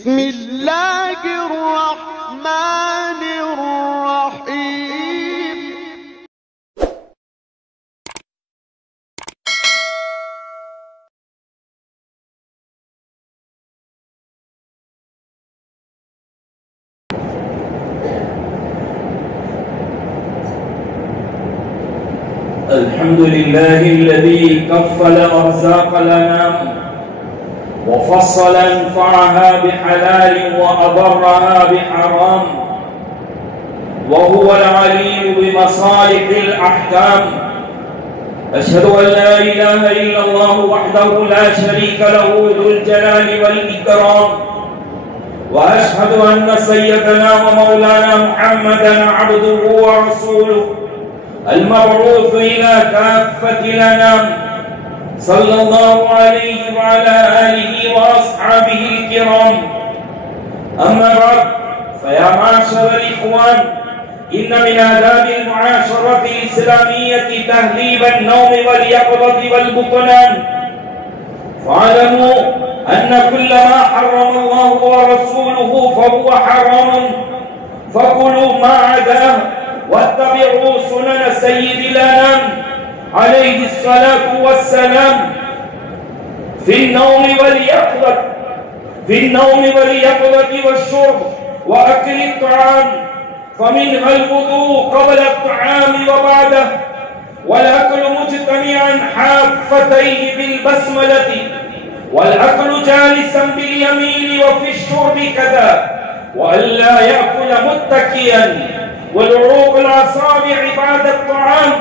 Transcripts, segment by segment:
بسم الله الرحمن الرحيم. الحمد لله الذي كفل أرزاق الأنام وفصل أنفعها بحلال وأضرها بحرام، وهو العليم بمصالح الأحكام. أشهد أن لا إله إلا الله وحده لا شريك له ذو الجلال والإكرام، وأشهد أن سيدنا ومولانا محمدا عبده ورسوله المبعوث إلى كافة الأنام، صلى الله عليه وعلى آله وأصحابه الكرام. أما بعد، فيا معشر الإخوان، إن من آداب المعاشرة الإسلامية تهذيب النوم واليقظة والبطلان. فاعلموا أن كل ما حرم الله ورسوله فهو حرام، فكلوا ما عداه واتبعوا سنن سيد الأنام عليه الصلاة والسلام في النوم واليقظة والشرب وأكل الطعام، فمنها الوضوء قبل الطعام وبعده، والأكل مجتمعا حافتيه بالبسملة، والأكل جالسا باليمين، وفي الشرب كذا، وألا يأكل متكئا، والعروق الأصابع بعد الطعام.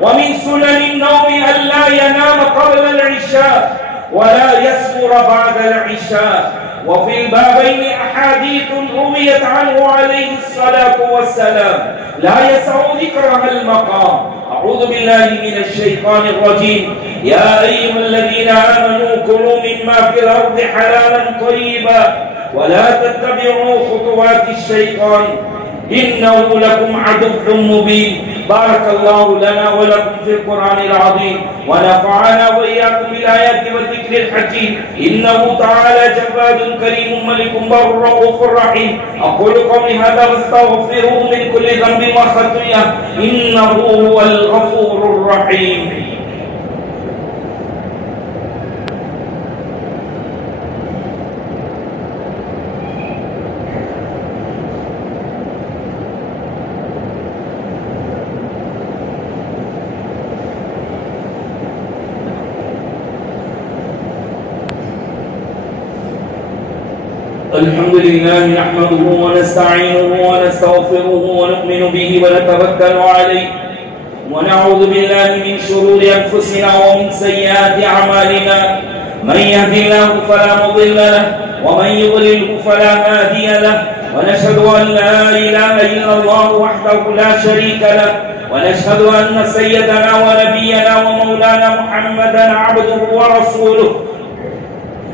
ومن سنن النوم ألا ينام قبل العشاء ولا يسهر بعد العشاء. وفي البابين أحاديث رويت عنه عليه الصلاة والسلام لا يسع ذكرها المقام. أعوذ بالله من الشيطان الرجيم. يا أيها الذين آمنوا كلوا مما في الأرض حلالا طيبا ولا تتبعوا خطوات الشيطان إنه لكم عدو مبين. بارك الله لنا ولكم في القرآن العظيم، ونفعنا وإياكم بالآيات والذكر الحكيم. إنه تعالى جواد كريم ملك بر رؤوف رحيم. أقول قولي هذا واستغفروه من كل ذنب وخطيئة إنه هو الغفور الرحيم. الحمد لله نحمده ونستعينه ونستغفره ونؤمن به ونتوكل عليه، ونعوذ بالله من شرور أنفسنا ومن سيئات أعمالنا. من يهد الله فلا مضل له، ومن يضلله فلا هادي له. ونشهد أن لا إله إلا الله وحده لا شريك له، ونشهد أن سيدنا ونبينا ومولانا محمدا عبده ورسوله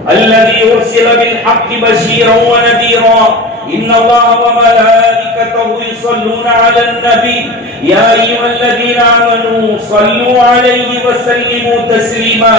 الذي أرسل بالحق بشيرا ونذيرا. إن الله وملائكته يصلون على النبي يا أيها الذين آمنوا صلوا عليه وسلموا تسليما.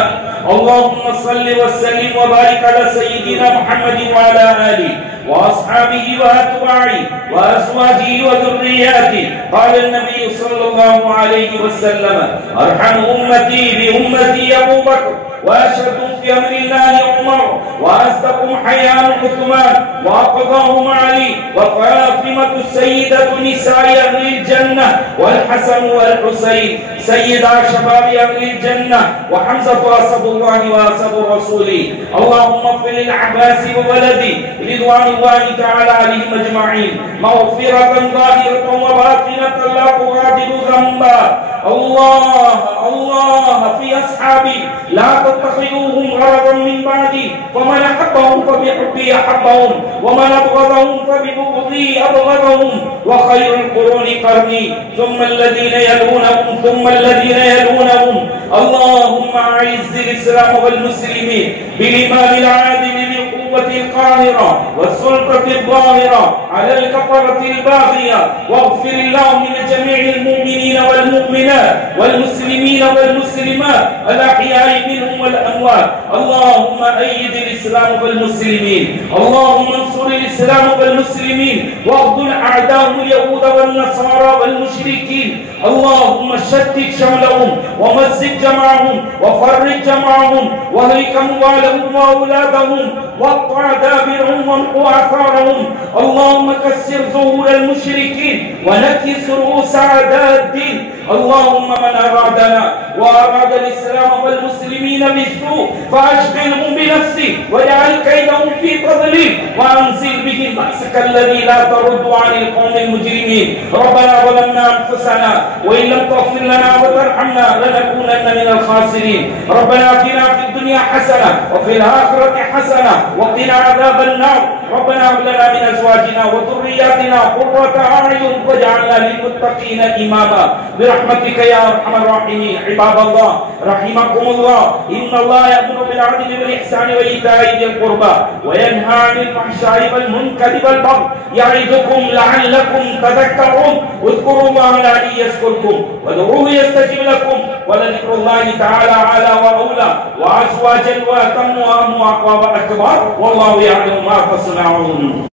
اللهم صل وسلم وبارك على سيدنا محمد وعلى آله وأصحابه وأتباعه وأزواجه وذرياته. قال النبي صلى الله عليه وسلم: أرحم أمتي بأمتي أبو بكر، وأشهدهم في أمر الله عمر، وأصدقهم حياء عثمان، وأقضاهم علي، وفاطمة السيدة نساء أهل الجنة، والحسن والحسين سيدا شباب أهل الجنة، وحمزة أسد الله وأسد رسوله. اللهم اغفر للعباس وولده رضوان الله تعالى عليهم أجمعين مغفرة ظاهرة وباطنة لا تغادر ذنبا. الله في أصحابي لا تتخذوهم غرضا من بعدي، فمن أحبهم فبحبي أحبهم، ومن أبغضهم فببغضي أبغضهم. وخير القرون قرني، ثم الذين يلونهم ثم الذين يلونهم. اللهم أعز الإسلام والمسلمين بالإمام العادل بالقوة القاهرة والسلطة الظاهرة على الكفرة الباغية، واغفر اللهم لجميع المؤمنين والمؤمنات والمسلمين والمسلمات الأحياء منهم والأموات. اللهم أيد الإسلام والمسلمين، اللهم انصر الإسلام والمسلمين، واخذل أعداءهم اليهود والنصارى والمشركين. اللهم شتت شملهم ومزق جمعهم وفرج جمعهم وهلك أموالهم وأولادهم واقطع دابرهم وامحو آثارهم. اللهم كسر ظهور المشركين ونكس رؤوس أعداء الدين. اللهم من أرادنا وأراد الإسلام والمسلمين بالسوء فأشغلهم بنفسه واجعل كيدهم في تضليل، وأنزل بهم بأسك الذي لا ترد عن القوم المجرمين. ربنا ظلمنا أنفسنا وإن لم تغفر لنا وترحمنا لنكونن من الخاسرين. ربنا آتنا في الدنيا حسنة وفي الآخرة حسنة وقنا عذاب النار. ربنا هب لنا من أزواجنا وذرياتنا قرة أعين واجعلنا للمتقين إماما برحمتك يا أرحم الراحمين. عباد الله رحمكم الله، إن الله يأمر بالعدل والإحسان وإيتاء ذي القربى وينهى عن الفحشاء والمنكر والبغي يعظكم لعلكم تذكرون. اذكروا الله العلي يذكركم وادعوه يستجب لكم، ولذكر الله تعالى أعلى وأولى وعز وجل وأتم وأقوى وأكبر، والله يعلم ما تصنعون.